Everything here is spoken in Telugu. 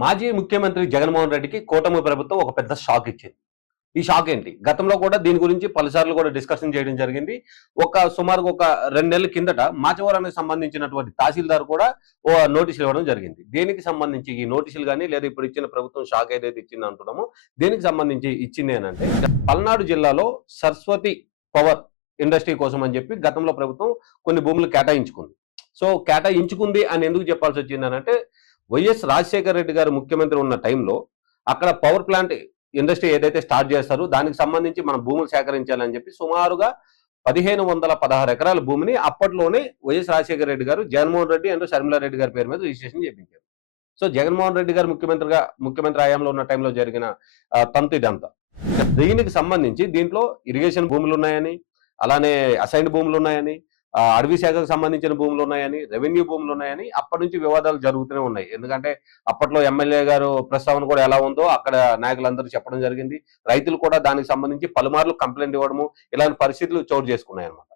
మాజీ ముఖ్యమంత్రి జగన్మోహన్ రెడ్డికి కూటమి ప్రభుత్వం ఒక పెద్ద షాక్ ఇచ్చింది. ఈ షాక్ ఏంటి? గతంలో కూడా దీని గురించి పలుసార్లు కూడా డిస్కషన్ చేయడం జరిగింది. సుమారుగా ఒక 2 నెలల కిందట మాచవరానికి సంబంధించినటువంటి తహసీల్దార్ కూడా నోటీసులు ఇవ్వడం జరిగింది. దేనికి సంబంధించి ఈ నోటీసులు గాని, లేదా ఇప్పుడు ఇచ్చిన ప్రభుత్వం షాక్ ఏదైతే ఇచ్చింది అంటున్నామో, దేనికి సంబంధించి ఇచ్చింది అనంటే, పల్నాడు జిల్లాలో సరస్వతి పవర్ ఇండస్ట్రీ కోసం అని చెప్పి గతంలో ప్రభుత్వం కొన్ని భూములు కేటాయించుకుంది. సో కేటాయించుకుంది అని ఎందుకు చెప్పాల్సి వచ్చిందనంటే, వైఎస్ రాజశేఖర రెడ్డి గారు ముఖ్యమంత్రి ఉన్న టైంలో అక్కడ పవర్ ప్లాంట్ ఇండస్ట్రీ ఏదైతే స్టార్ట్ చేస్తారో దానికి సంబంధించి మనం భూములు సేకరించాలని చెప్పి సుమారుగా 1516 ఎకరాల భూమిని అప్పట్లోనే వైఎస్ రాజశేఖర రెడ్డి గారు జగన్మోహన్ రెడ్డి అండ్ షర్మిలారెడ్డి గారి పేరు మీద రిజిస్ట్రేషన్ చేయించారు. సో జగన్మోహన్ రెడ్డి గారు ముఖ్యమంత్రి హయాంలో ఉన్న టైంలో జరిగిన తంతు ఇదంతా. దీనికి సంబంధించి దీంట్లో ఇరిగేషన్ భూములు ఉన్నాయని, అలానే అసైన్డ్ భూములు ఉన్నాయని, అడవి శాఖకు సంబంధించిన భూములు ఉన్నాయని, రెవెన్యూ భూములు ఉన్నాయని అప్పటి నుంచి వివాదాలు జరుగుతూనే ఉన్నాయి. ఎందుకంటే అప్పట్లో ఎమ్మెల్యే గారు ప్రస్తావన కూడా ఎలా ఉందో అక్కడ నాయకులందరూ చెప్పడం జరిగింది. రైతులు కూడా దానికి సంబంధించి పలుమార్లు కంప్లైంట్ ఇవ్వడము, ఇలాంటి పరిస్థితులు చోటు చేసుకున్నాయన్నమాట.